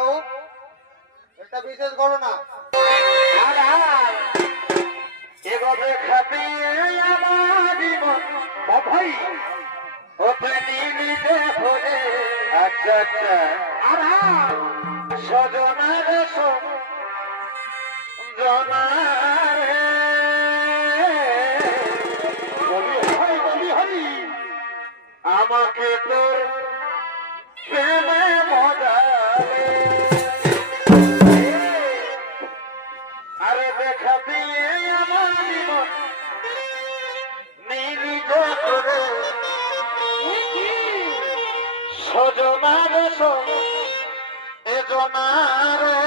Hello, এটা বিশেষ ঘটনা। এভাবে খাতে আমার জীবন ভাই ওপেনি নিতে হলে আচ্ছা আচ্ছা আর সজনার জনারে বলি হরি আমাকে তোর প্রেমে মজারে আরে দেখা দিয়ে আমার জীবন নীলি করে সজনার এ জনারে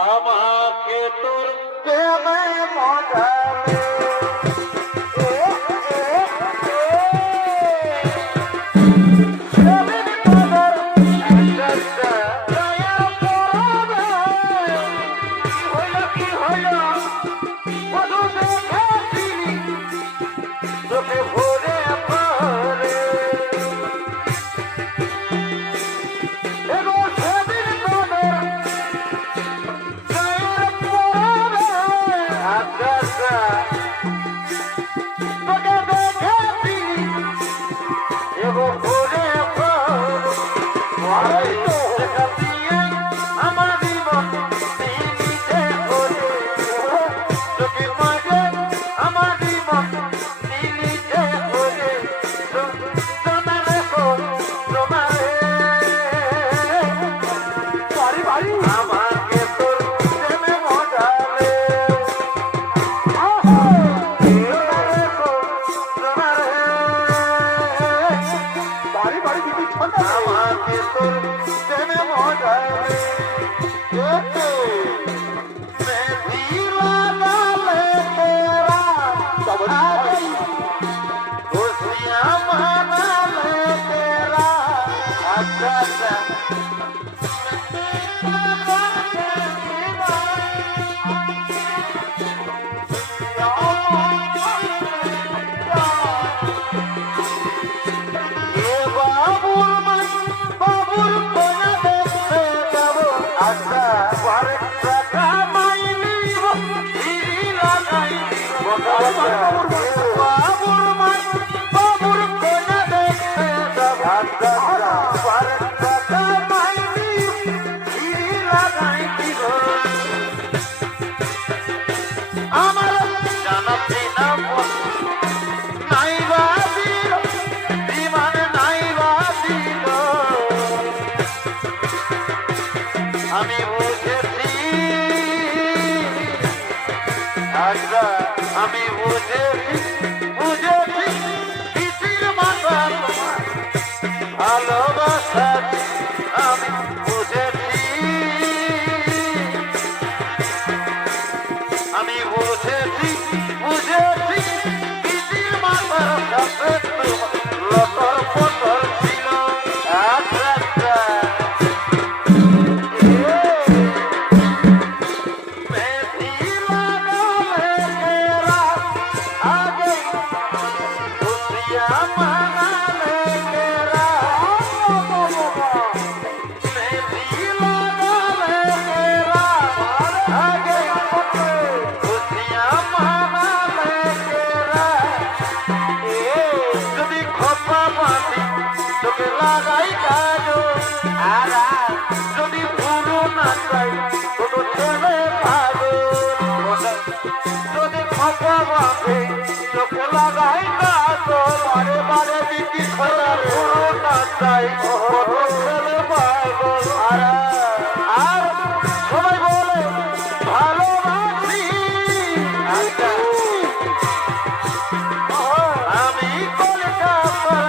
আমাকে তোর প্রেমে মজারে আমি বুঝেছি আমি বুঝেছি পৃথিবীর মাথা ভালোবাসা আমি বুঝেছি আমি বুঝেছি পৃথিবীর মাথার কাছে লতর পতর ছিল আচ্ছা আচ্ছা লাগাই কাজো আর যদি পুরো না চাই কোনো ছেলে ভাগো যদি খপা বাঁধে চোখে লাগাই কাজো বারে বারে বিক্রি করে পুরো না চাই কোনো ছেলে ভাগো আর সবাই বলে ভালোবাসি আমি কলকাতার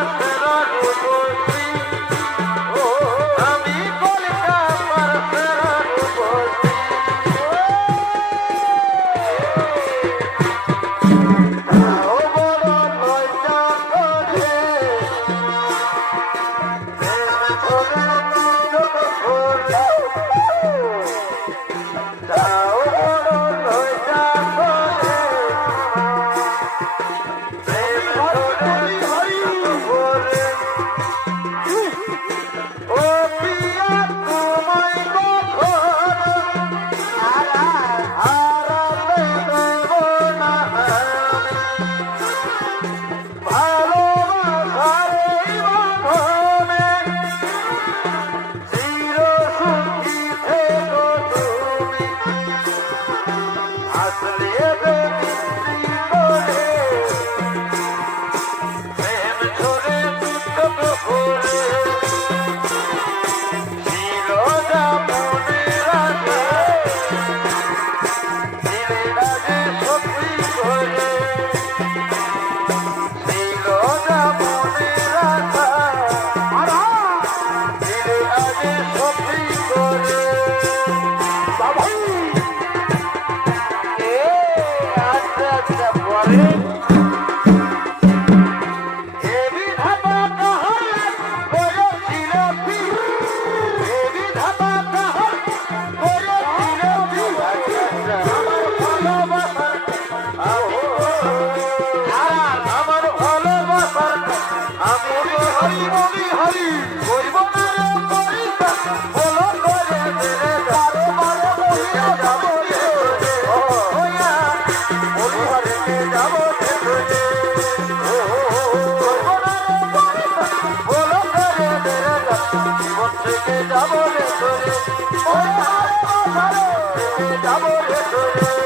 করে ছিল যা মনের আশা দিলে না যে সত্যি করে ছিল যা মনের আশা দিলে না যে সত্যি করে বাবাই আচ্ছা আচ্ছা পরে যাবো রে তোরে যাবো রে তোরে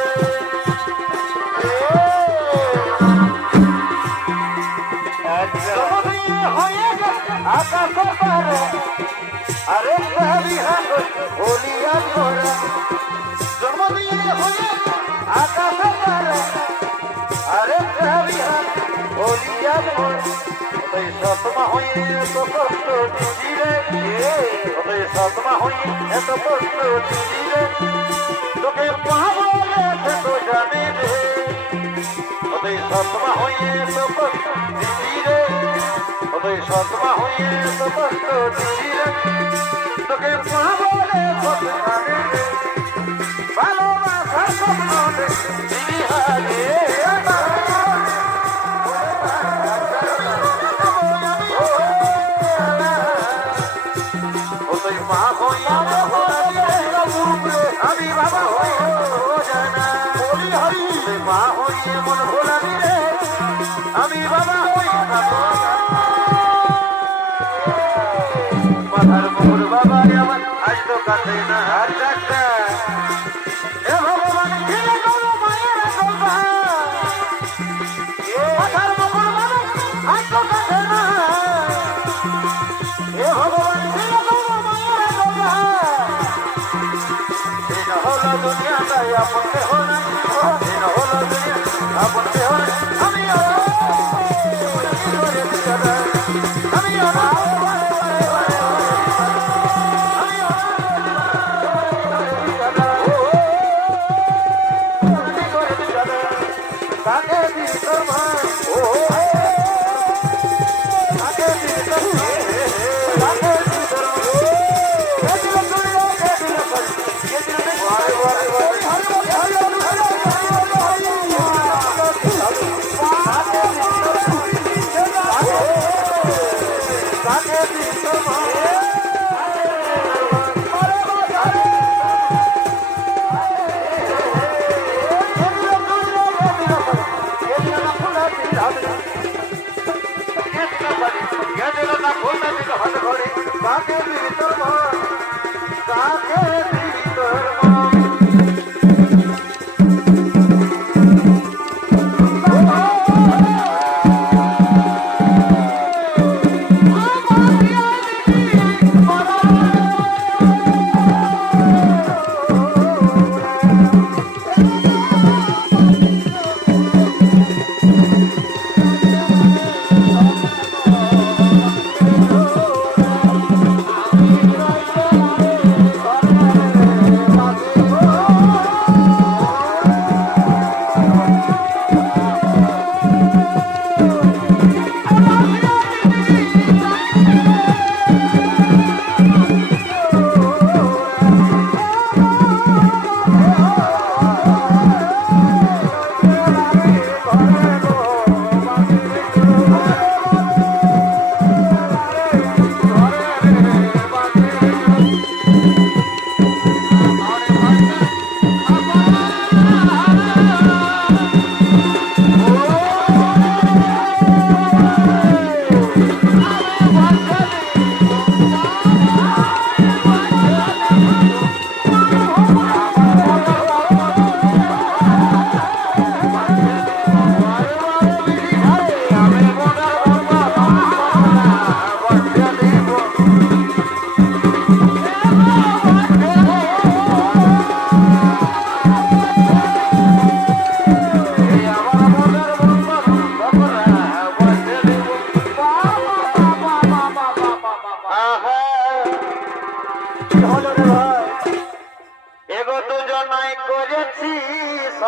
হয়ে গেছে আকাশ পারে আরে বিহার বলিয়া তোরা জন্ম দিয়ে হয়ে আকাশ পারে আরে বিহার বলিয়া তোরা সতমা হয়ে তো কষ্ট দিদিরে সতমা হয়ে এত কষ্ট দিদিরে তোকে পাবো তো জানি রে সতমা হয়ে তো কষ্ট দিদিরে সতমা হয়ে তো কষ্ট দিদিরে তোকে পাবো জানি রে ভালোবাসার স্বপ্ন দিদি হারে আমি বাবা জানা বলি হরি মা হইয়ে মন ভোলানি রে আমি বাবা হই মাথার মোর বাবা আমার আজ তো কাছে না আর ডাক্তা এ ভগবান খিলে গো মায়ের গল্পা মাথার মোর বাবা আজ তো কাছে না এ ভগবান খিলে গো মায়ের গল্পা হলো দুনিয়া তাই আপন কে হলো হলো দুনিয়া আপন কে হলো আমি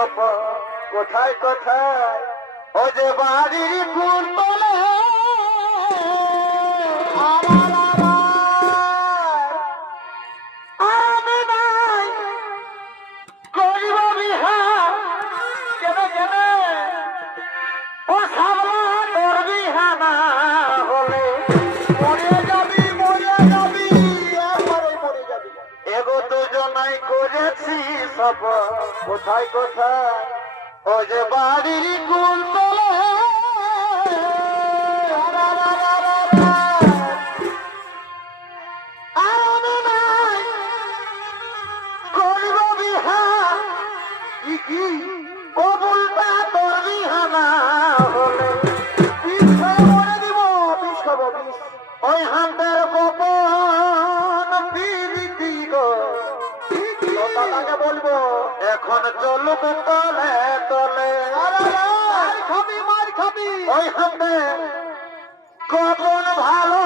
সব কোথায় কোথায় ও যে বাড়ির ফুল তোলে আমার আমি নাই করিব বিহা কেন কেন ও সাবলা তোর বিহা না হলে মরে যাবি একবারে মরে যাবি এগো দুজনাই করেছি সব কোথায় কোথায় ও যে বাড়ির কুল তোলে আমি নাই করিব বিহা কি ও বুলটা তোর বিহা না হলে বিষ মরে দিব বিষ খাবো বিষ ওই হাতের গোপন পিরিতি গো দাদাকে বলবো এখন চলুক তলে তলে মার খাবি ওই হাতে গোপন ভালো